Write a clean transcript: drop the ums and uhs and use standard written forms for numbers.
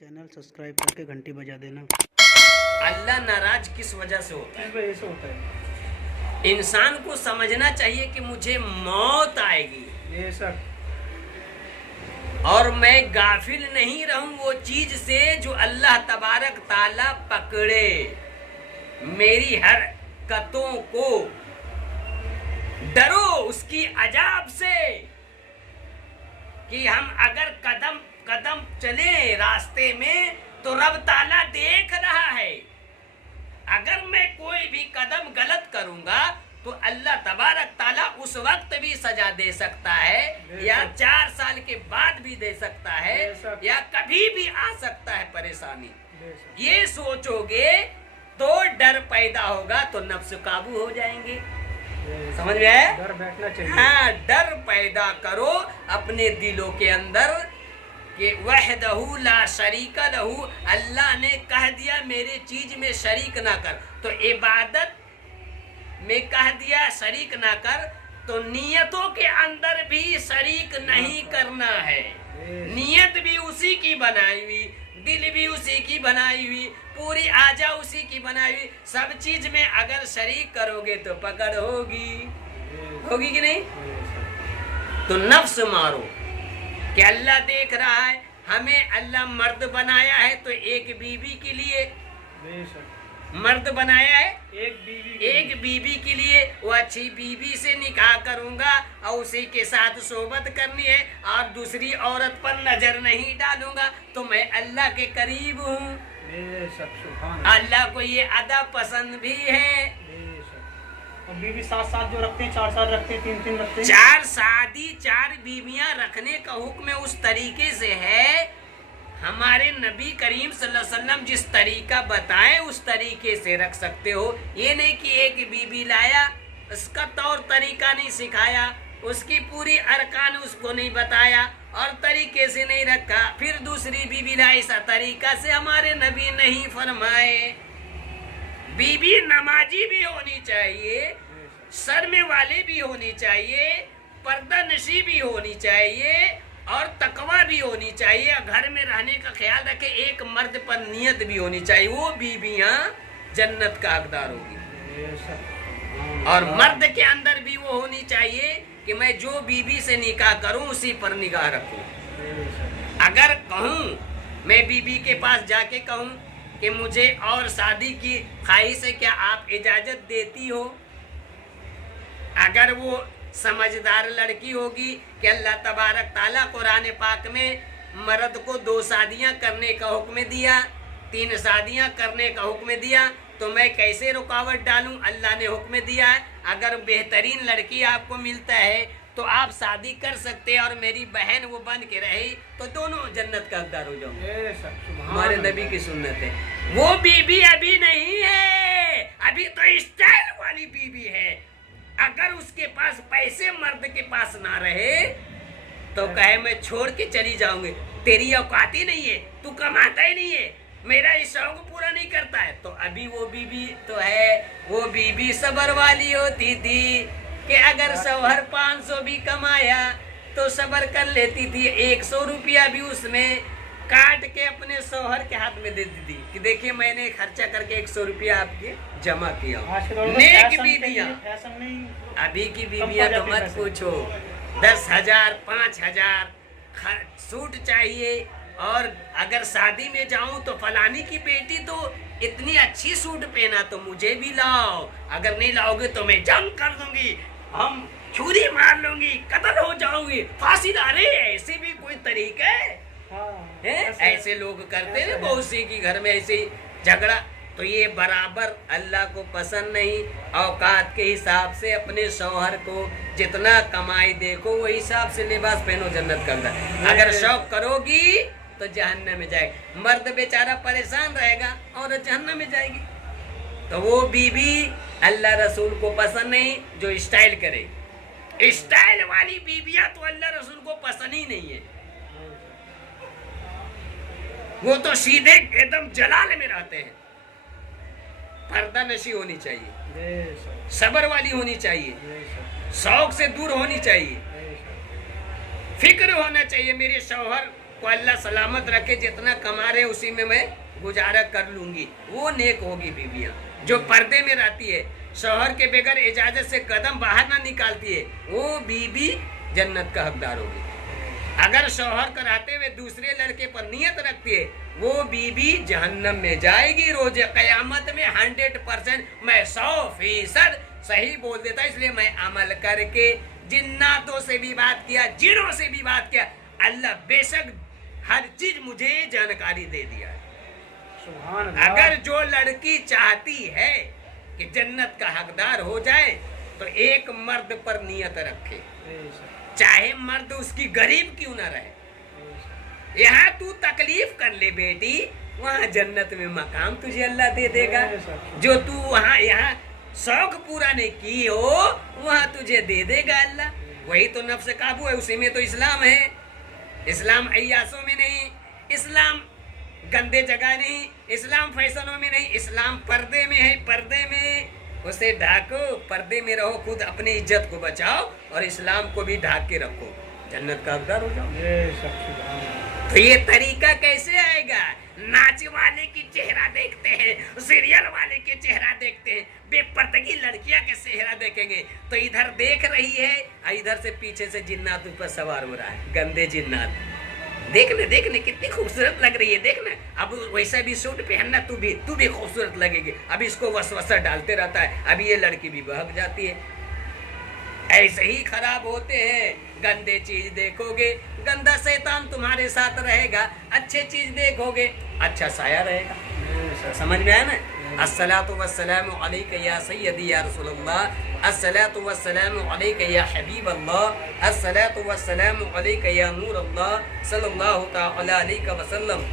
Channel subscribe करके घंटी बजा देना। अल्लाह नाराज किस वजह से होता किस वजह से होता है? है? इंसान को समझना चाहिए कि मुझे मौत आएगी बेशक। और मैं गाफिल नहीं रहूं वो चीज से जो अल्लाह तबारक ताला पकड़े। मेरी हरकतों को डरो उसकी अजाब से कि हम अगर कदम कदम चले रास्ते में तो रब ताला देख रहा है। अगर मैं कोई भी कदम गलत करूंगा तो अल्लाह तबारक ताला उस वक्त भी सजा दे सकता है या 4 साल के बाद भी दे सकता है या कभी भी आ सकता है परेशानी। ये सोचोगे तो डर पैदा होगा तो नफ्स काबू हो जाएंगे। समझ में आया? डर बैठना चाहिए। हाँ, डर पैदा करो अपने दिलों के अंदर कि वहदहू ला शरीका लहू। अल्लाह ने कह दिया मेरे चीज में शरीक ना कर, तो इबादत में कह दिया शरीक ना कर, तो नियतों के अंदर भी शरीक नहीं करना है। नियत भी उसी की बनाई हुई, दिल भी उसी की बनाई हुई, पूरी आजा उसी की बनाई हुई। सब चीज में अगर शरीक करोगे तो पकड़ होगी कि नहीं? तो नफ्स मारो कि अल्लाह देख रहा है। हमें अल्लाह मर्द बनाया है तो एक बीवी के लिए मर्द बनाया है, एक बीवी के लिए वो अच्छी बीवी से निकाह करूंगा और उसी के साथ सोबत करनी है और दूसरी औरत पर नजर नहीं डालूंगा तो मैं अल्लाह के करीब हूँ। अल्लाह को ये अदा पसंद भी है। और बीवी 7 जो रखते हैं, 4 रखते हैं, 3 रखते हैं। 4 शादी 4 बीवियां रखने का हुक्म उस तरीके से है। हमारे नबी करीम सल्लल्लाहु अलैहि वसल्लम जिस तरीका बताए उस तरीके से रख सकते हो। ये नहीं कि एक बीबी लाया उसका तौर तरीका नहीं सिखाया, उसकी पूरी अरकान उसको नहीं बताया और तरीके से नहीं रखा, फिर दूसरी बीबी लाई। ऐसा तरीका से हमारे नबी नहीं फरमाए। बीबी नमाजी भी होनी चाहिए, शर्म वाले भी होनी चाहिए, पर्दा नशी भी होनी चाहिए और तकवा भी होनी चाहिए। घर में रहने का ख्याल रखे, एक मर्द पर नियत भी होनी चाहिए। वो बीबियां जन्नत का हकदार होगी। और मर्द के अंदर भी वो होनी चाहिए कि मैं जो बीबी से निकाह करूं उसी पर निगाह रखूं। अगर कहूं, मैं बीबी के पास जाके कहूं कि मुझे और शादी की ख्वाहिश है, क्या आप इजाजत देती हो? अगर वो समझदार लड़की होगी कि अल्लाह तबारक ताला कुरान पाक में मर्द को 2 शादियां करने का हुक्म दिया, 3 शादियां करने का हुक्म दिया, तो मैं कैसे रुकावट डालूं? अल्लाह ने हुक्म दिया है। अगर बेहतरीन लड़की आपको मिलता है तो आप शादी कर सकते हैं और मेरी बहन वो बन के रही तो दोनों जन्नत का हकदार हो जाओगे। हमारे नबी की सुन्नत है। वो बीबी अभी नहीं है, अभी तो स्टाइल वाली बीबी है। अगर उसके पास पैसे मर्द के पास ना रहे तो कहे मैं छोड़ के चली जाऊंगी, तेरी औकात ही नहीं है, तू कमाता ही नहीं है, मेरा ये शौक पूरा नहीं करता है, तो अभी वो बीबी तो है। वो बीबी सबर वाली होती थी कि अगर शौहर 500 भी कमाया तो सबर कर लेती थी। 100 रुपया भी उसमें काट के अपने शौहर के हाथ में दे दी थी कि देखिए मैंने खर्चा करके 100 रुपया आपके जमा किया। नेक बीबियां, अभी की बीबियां तो मत पूछो। 10,000 5,000 सूट चाहिए और अगर शादी में जाऊं तो फलानी की बेटी तो इतनी अच्छी सूट पहना तो मुझे भी लाओ, अगर नहीं लाओगे तो मैं जंग कर दूंगी, हम छुरी मार लूंगी, कत्ल हो जाऊंगी, फांसी डाले। ऐसे भी कोई तरीका है? ऐसे लोग करते हैं बहुत सी की घर में ऐसे झगड़ा। तो ये बराबर अल्लाह को पसंद नहीं। औकात के हिसाब से अपने शौहर को जितना कमाई देखो वही हिसाब से लिबास पहनो, जन्नत का अंदर। अगर शौक करोगी तो जहन्नम में जाएगी। मर्द बेचारा परेशान रहेगा और जहन्नम में जाएगी। तो वो बीबी अल्लाह रसूल को पसंद नहीं जो स्टाइल करे। स्टाइल वाली बीबियां तो अल्लाह रसूल को पसंद ही नहीं है। वो तो सीधे एकदम जलाल में रहते हैं। पर्दा नशी होनी चाहिए, सबर वाली होनी चाहिए, शौक से दूर होनी चाहिए, फिक्र होना चाहिए मेरे शौहर को अल्लाह सलामत रखे, जितना कमा रहे उसी में मैं गुजारा कर लूंगी, वो नेक होगी बीवियां। जो पर्दे में रहती है, शौहर के बगैर इजाजत से कदम बाहर ना निकालती है, वो बीवी जन्नत का हकदार होगी। अगर शौहर कराते हुए दूसरे लड़के पर नियत रखती है, वो बीवी जहन्नम में जाएगी रोजे कयामत में 100%। मैं 100% सही बोल देता, इसलिए मैं अमल करके जिन्नातों से भी बात किया, जिनों से भी बात किया, अल्लाह बेशक हर चीज मुझे जानकारी दे दिया है। सुभान अल्लाह। अगर जो लड़की चाहती है कि जन्नत का हकदार हो जाए तो एक मर्द पर नियत रखे, चाहे मर्द उसकी गरीब क्यों ना रहे। यहाँ तू तकलीफ कर ले बेटी, वहाँ जन्नत में मकाम तुझे अल्लाह दे देगा। जो तू वहाँ यहाँ शौक पूरा नहीं की हो, वहाँ तुझे दे देगा अल्लाह। वही तो नफ्स काबू है, उसी में तो इस्लाम है। इस्लाम अय्यासों में नहीं, इस्लाम गंदे जगह नहीं, इस्लाम फैशनों में नहीं, इस्लाम पर्दे में है। पर्दे में उसे ढाको, पर्दे में रहो, खुद अपनी इज्जत को बचाओ और इस्लाम को भी ढाक के रखो, जन्नत का हकदार हो जाओ। तो ये तरीका कैसे आएगा? नाच वाले की चेहरा देखते हैं, सीरियल वाले के चेहरा देखते हैं, बेपर्दगी लड़कियां के चेहरा देखेंगे तो इधर देख रही है और इधर से पीछे से जिन्नात ऊपर सवार हो रहा है, गंदे जिन्नात। देखने कितनी खूबसूरत लग रही है, देखना अब वैसा भी सूट पहनना, तू भी खूबसूरत लगेगी। अब इसको वसवसा डालते रहता है, अभी ये लड़की भी बहक जाती है। ऐसे ही खराब होते हैं। गंदे चीज देखोगे, गंदा शैतान तुम्हारे साथ रहेगा, अच्छे चीज देखोगे, अच्छा साया रहेगा। समझ में आया ना? अस्सलातु वस्सलामु अलैका या सय्यदी या रसूलल्लाह, अस्सलातु वस्सलामु अलैका या हबीबल्लाह, अस्सलातु वस्सलामु अलैका या नूरल्लाह, सल्लल्लाहु तआला अलैहि वसल्लम।